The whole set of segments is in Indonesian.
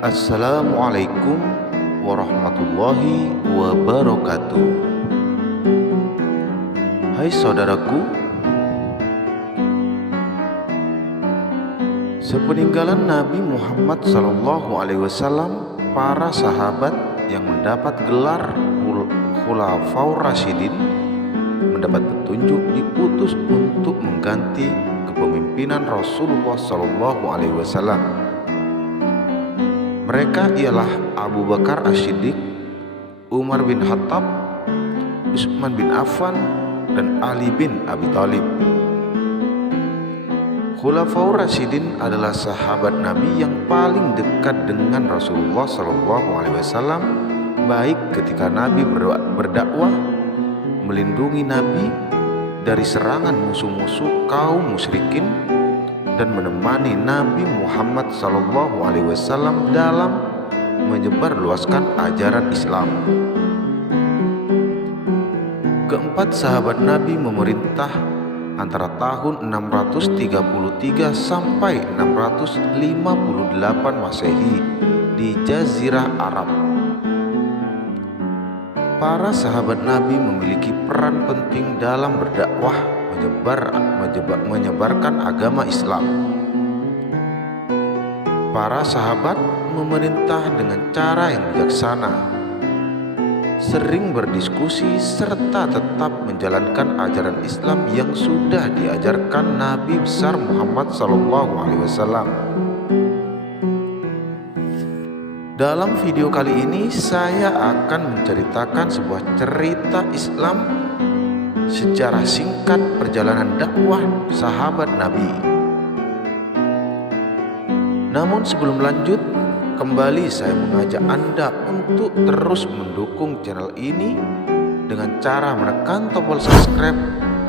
Assalamualaikum warahmatullahi wabarakatuh. Hai saudaraku, sepeninggalan Nabi Muhammad SAW, para sahabat yang mendapat gelar Khulafaur Rasyidin mendapat petunjuk diutus untuk mengganti kepemimpinan Rasulullah SAW. Mereka ialah Abu Bakar As-Siddiq, Umar bin Khattab, Utsman bin Affan, dan Ali bin Abi Thalib. Khulafaur Rasyidin adalah sahabat Nabi yang paling dekat dengan Rasulullah SAW, baik ketika Nabi berdakwah, melindungi Nabi dari serangan musuh-musuh kaum musyrikin, dan menemani Nabi Muhammad SAW dalam menyebarluaskan ajaran Islam. Keempat sahabat Nabi memerintah antara tahun 633 sampai 658 Masehi di Jazirah Arab. Para sahabat Nabi memiliki peran penting dalam berdakwah menyebarkan agama Islam. Para sahabat memerintah dengan cara yang bijaksana, sering berdiskusi serta tetap menjalankan ajaran Islam yang sudah diajarkan Nabi besar Muhammad SAW. Dalam video kali ini saya akan menceritakan sebuah cerita Islam secara singkat perjalanan dakwah sahabat Nabi. Namun sebelum lanjut, kembali saya mengajak Anda untuk terus mendukung channel ini dengan cara menekan tombol subscribe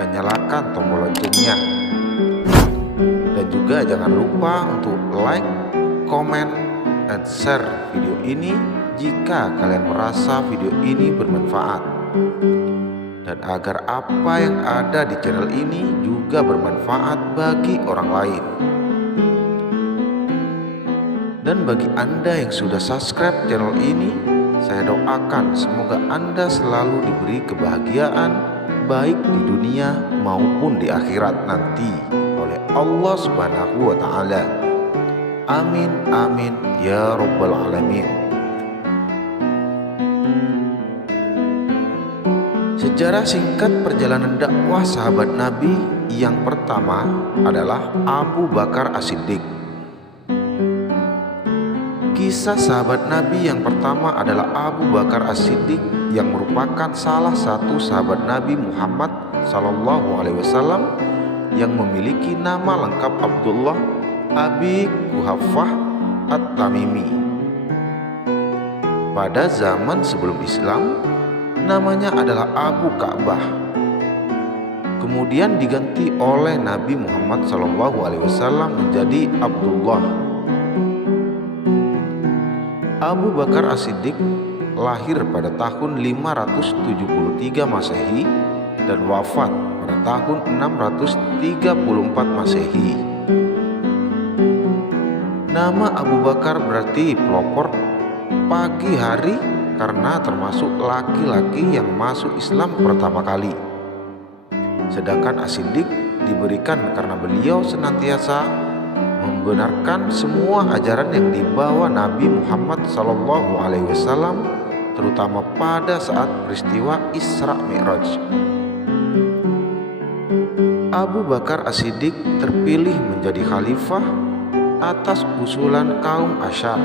dan nyalakan tombol loncengnya. Dan juga jangan lupa untuk like, komen, dan share video ini jika kalian merasa video ini bermanfaat, dan agar apa yang ada di channel ini juga bermanfaat bagi orang lain. Dan bagi Anda yang sudah subscribe channel ini, saya doakan semoga Anda selalu diberi kebahagiaan baik di dunia maupun di akhirat nanti oleh Allah Subhanahu wa Ta'ala. Amin amin ya rabbal alamin. Sejarah singkat perjalanan dakwah sahabat Nabi yang pertama adalah Abu Bakar As-Siddiq. Kisah sahabat Nabi yang pertama adalah Abu Bakar As-Siddiq yang merupakan salah satu sahabat Nabi Muhammad SAW yang memiliki nama lengkap Abdullah Abi Quhafah At-Tamimi. Pada zaman sebelum Islam, namanya adalah Abu Ka'bah. Kemudian diganti oleh Nabi Muhammad SAW menjadi Abdullah. Abu Bakar As-Siddiq lahir pada tahun 573 Masehi dan wafat pada tahun 634 Masehi. Nama Abu Bakar berarti pelopor pagi hari karena termasuk laki-laki yang masuk Islam pertama kali. Sedangkan As-Siddiq diberikan karena beliau senantiasa membenarkan semua ajaran yang dibawa Nabi Muhammad SAW, terutama pada saat peristiwa Isra Mi'raj. Abu Bakar As-Siddiq terpilih menjadi khalifah atas usulan kaum Asy'ar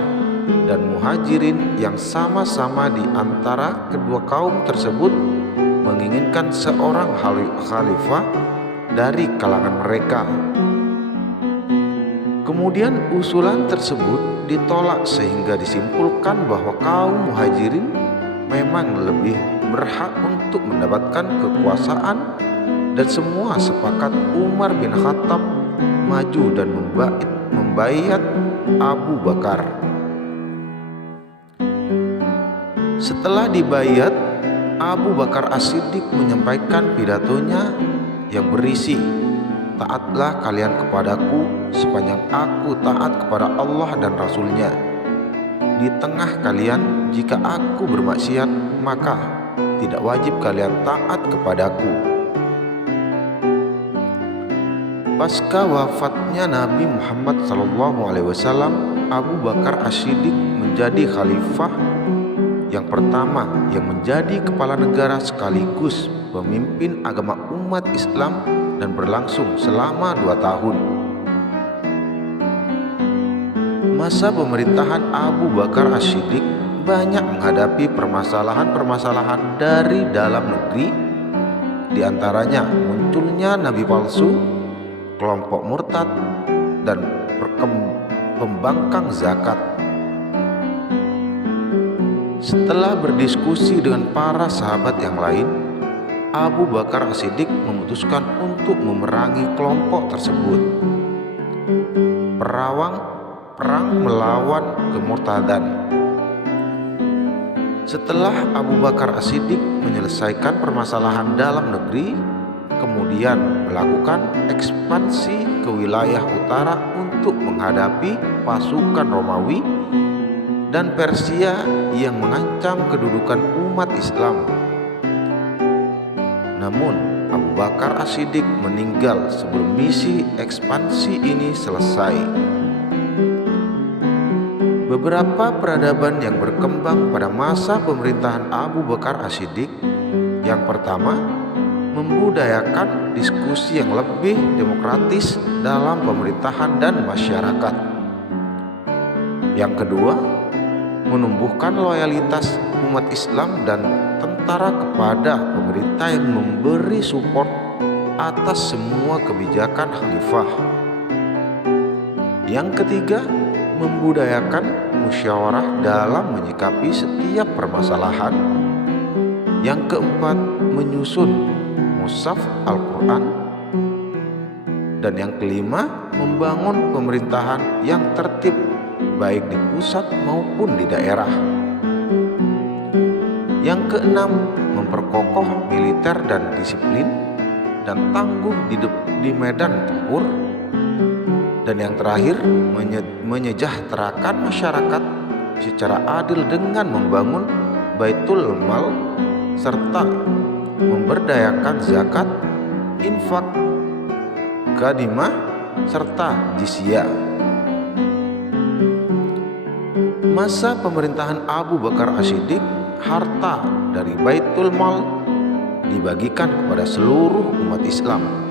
dan Muhajirin yang sama-sama di antara kedua kaum tersebut menginginkan seorang khalifah dari kalangan mereka. Kemudian usulan tersebut ditolak sehingga disimpulkan bahwa kaum Muhajirin memang lebih berhak untuk mendapatkan kekuasaan, dan semua sepakat Umar bin Khattab maju dan membayat Abu Bakar. Setelah dibayat, Abu Bakar As-Siddiq menyampaikan pidatonya yang berisi, "Taatlah kalian kepadaku sepanjang aku taat kepada Allah dan Rasul-Nya. di tengah kalian, jika aku bermaksiat, maka tidak wajib kalian taat kepadaku. Pasca wafatnya Nabi Muhammad SAW, Abu Bakar As-Siddiq menjadi khalifah yang pertama yang menjadi kepala negara sekaligus pemimpin agama umat Islam dan berlangsung selama 2 tahun. Masa pemerintahan Abu Bakar As-Siddiq banyak menghadapi permasalahan-permasalahan dari dalam negeri, di antaranya munculnya nabi palsu, kelompok murtad, dan pembangkang zakat. Setelah berdiskusi dengan para sahabat yang lain, Abu Bakar As-Siddiq memutuskan untuk memerangi kelompok tersebut. Perang melawan kemurtadan. Setelah Abu Bakar As-Siddiq menyelesaikan permasalahan dalam negeri, kemudian melakukan ekspansi ke wilayah utara untuk menghadapi pasukan Romawi dan Persia yang mengancam kedudukan umat Islam. Namun Abu Bakar As-Siddiq meninggal sebelum misi ekspansi ini selesai. Beberapa peradaban yang berkembang pada masa pemerintahan Abu Bakar As-Siddiq. Yang pertama, membudayakan diskusi yang lebih demokratis dalam pemerintahan dan masyarakat. Yang kedua, menumbuhkan loyalitas umat Islam dan tentara kepada pemerintah yang memberi support atas semua kebijakan khalifah. Yang ketiga, membudayakan musyawarah dalam menyikapi setiap permasalahan. Yang keempat, menyusun mushaf Al-Quran. Dan yang kelima, membangun pemerintahan yang tertib baik di pusat maupun di daerah. Yang keenam, memperkokoh militer dan disiplin dan tangguh di medan tempur. Dan yang terakhir, menyejahterakan masyarakat secara adil dengan membangun Baitul Mal serta memberdayakan zakat, infak, ghanimah, serta jizyah. Masa pemerintahan Abu Bakar As-Siddiq, harta dari Baitul Mal dibagikan kepada seluruh umat Islam.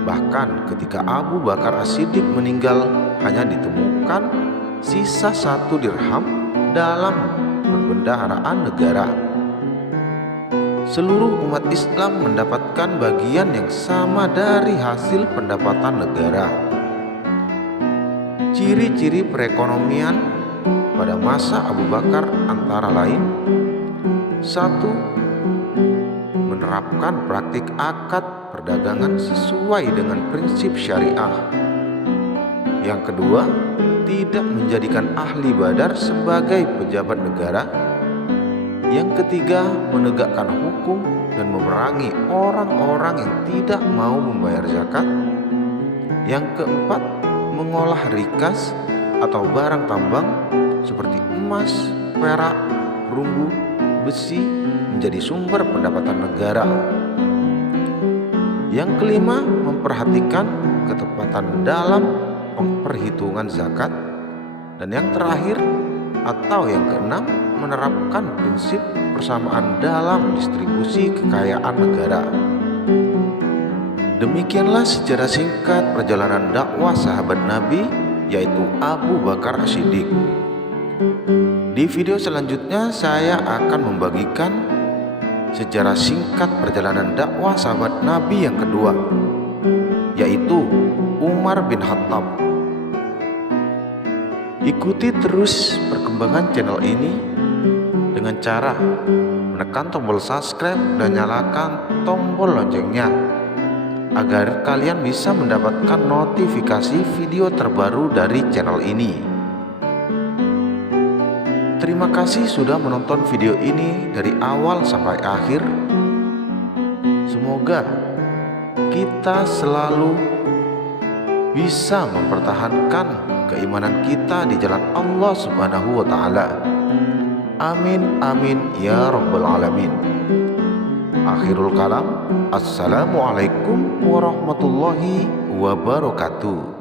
Bahkan ketika Abu Bakar As-Siddiq meninggal, hanya ditemukan sisa 1 dirham dalam perbendaharaan negara. Seluruh umat Islam mendapatkan bagian yang sama dari hasil pendapatan negara. Ciri-ciri perekonomian pada masa Abu Bakar antara lain: 1. Menerapkan praktik akad perdagangan sesuai dengan prinsip syariah. Yang kedua, tidak menjadikan ahli badar sebagai pejabat negara. Yang ketiga, menegakkan hukum dan memerangi orang-orang yang tidak mau membayar zakat. Yang keempat, mengolah rikas atau barang tambang seperti emas, perak, perunggu, besi menjadi sumber pendapatan negara. Yang kelima, memperhatikan ketepatan dalam perhitungan zakat. Dan yang terakhir atau yang keenam, menerapkan prinsip persamaan dalam distribusi kekayaan negara. Demikianlah sejarah singkat perjalanan dakwah sahabat Nabi, yaitu Abu Bakar As-Siddiq. Di video selanjutnya saya akan membagikan sejarah singkat perjalanan dakwah sahabat Nabi yang kedua, yaitu Umar bin Khattab. Ikuti terus perkembangan channel ini dengan cara menekan tombol subscribe dan nyalakan tombol loncengnya agar kalian bisa mendapatkan notifikasi video terbaru dari channel ini. Terima kasih sudah menonton video ini dari awal sampai akhir. Semoga kita selalu bisa mempertahankan keimanan kita di jalan Allah Subhanahu wa Ta'ala. Amin amin ya rabbal alamin. Akhirul kalam, assalamualaikum warahmatullahi wabarakatuh.